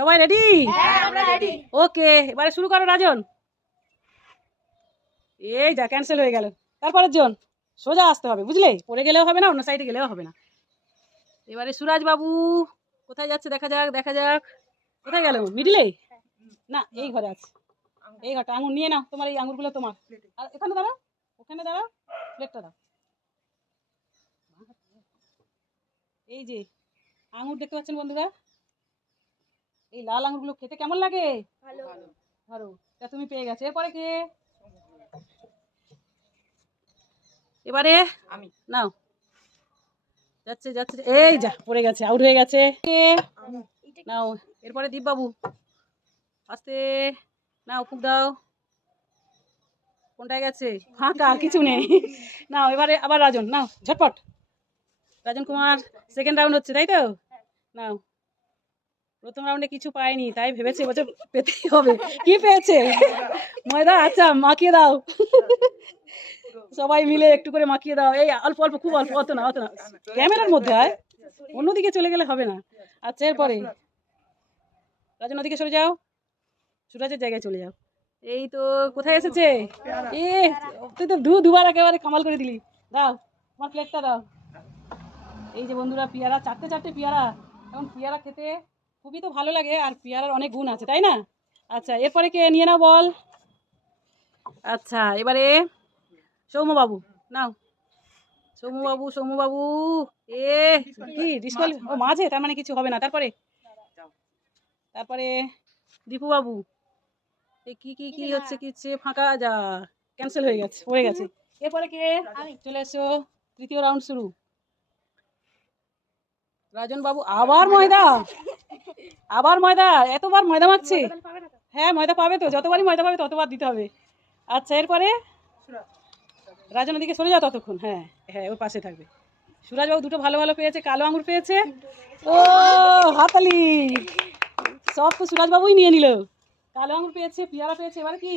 সবাই রেডি? ওকে, এবারে শুরু করো রাজন। এই যা ক্যান্সেল হয়ে গেল। তারপরের জন সোজা আসতে হবে, বুঝলে? পড়ে গেলেও হবে না, অন্য সাইডে গেলেও হবে না। এবারে সুরাজ বাবু কোথায় যাচ্ছে দেখা যাক, দেখা যাক। কোথায় গেল? মিডিলে না, এই ঘরে আছে। এই ঘরটা আঙুর নিয়ে নাও, তোমার এই আঙুরগুলো তোমার। আর এখানে দাঁড়াও, ওখানে দাঁড়াও, প্লেটটা দাও। এই যে আঙুর দেখতে পাচ্ছেন বন্ধুরা, এই লাল আঙুরগুলো খেতে কেমন লাগে? ভালো ভালো। তা তুমি পেয়ে গেছো। এরপরে কে? এবারে আমি। নাও, যাচ্ছে যাচ্ছে, এই যা পড়ে গেছে, আউট হয়ে গেছে। কে? নাও, এরপরে দীপ বাবু, আস্তে নাও, খুব দাও। কোনটায় গেছে? ফাঁকা, কিছু নেই। নাও, এবারে আবার রাজন, নাও ঝটপট। রাজন কুমার, সেকেন্ড রাউন্ড হচ্ছে, তাই তো? নাও, প্রথম রাউন্ডে কিছু পায়নি, তাই ভেবেছে বছর পেতেই হবে। কি পেয়েছে? ময়দা। আচ্ছা, মাখিয়ে দাও। সবাই মিলে একটু করে মাখিয়ে দাও। এই অল্প অল্প, খুব অল্প, অত না অত না, ক্যামেরার মধ্যে হয়, অন্যদিকে চলে গেলে হবে না। আচ্ছা, এরপরে রাজন ওদিকে সরে যাও, সুরাজের জায়গায় চলে যাও। এই তো কোথায় এসেছে? এ তুই তো দুবার একেবারে কামাল করে দিলি। দাও তোমার প্লেটটা দাও। এই যে বন্ধুরা, পেয়ারা, চারটে চারটে পেয়ারা। এখন পেয়ারা খেতে খুবই তো ভালো লাগে, আর পেয়ারার অনেক গুণ আছে, তাই না? আচ্ছা, এরপরে কে? নিয়ে নাও বল। আচ্ছা, এবারে সৌম্যবাবু, নাও। সৌম্যবাবু, সৌম্যবাবু, এ কি ডিসকোয়ালি? ও মাঝে, তার মানে কিছু হবে না। তারপরে তারপরে দীপু বাবু, এই কি কি কি হচ্ছে, কি হচ্ছে? ফাঁকা, যা ক্যান্সেল হয়ে গেছে, পড়ে গেছে। এরপরে কে? চলে এসো, তৃতীয় রাউন্ড শুরু। রাজন বাবু, আবার ময়দা, আবার ময়দা, এতবার ময়দা মাখছে। হ্যাঁ, ময়দা পাবে তো, যতবারই ময়দা পাবে ততবার দিতে হবে। আচ্ছা, এরপরে রাজনের দিকে সরে যাও ততক্ষণ। হ্যাঁ হ্যাঁ, ওর পাশে থাকবে। সুরাজবাবু দুটো ভালো ভালো পেয়েছে, কালো আঙুর পেয়েছে। ও হাতালি, সব তো সুরাজবাবুই নিয়ে নিল। কালো আঙুর পেয়েছে, পেয়ারা পেয়েছে। এবারে কি?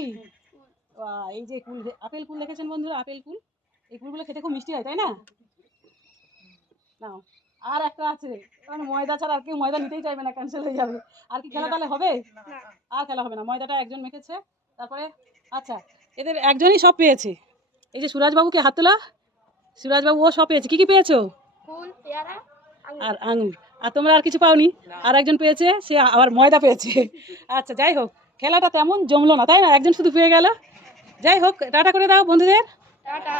এই যে কুল, আপেল কুল দেখেছেন বন্ধুরা, আপেল কুল। এই কুলগুলো খেতে খুব মিষ্টি হয়, তাই না? নাও, আর একটা আছে, কারণ ময়দা ছাড়া আর কেউ ময়দা নিতেই চাইবে না, ক্যান্সেল হয়ে যাবে। আর কি খেলা তাহলে হবে? আর খেলা হবে না, ময়দাটা একজন মেখেছে। তারপরে আচ্ছা, এদের একজনই সব পেয়েছে। এই যে সুরাজবাবুকে হাত তোলা, সুরাজবাবু ও সব পেয়েছে। কি কি পেয়েছো? ফুল, পেয়ারা আর আঙুর। আর তোমরা আর কিছু পাওনি? আর একজন পেয়েছে, সে আবার ময়দা পেয়েছে। আচ্ছা, যাই হোক, খেলাটা তেমন জমলো না, তাই না? একজন শুধু পেয়ে গেল। যাই হোক, টাটা করে দাও বন্ধুদের। টাটা।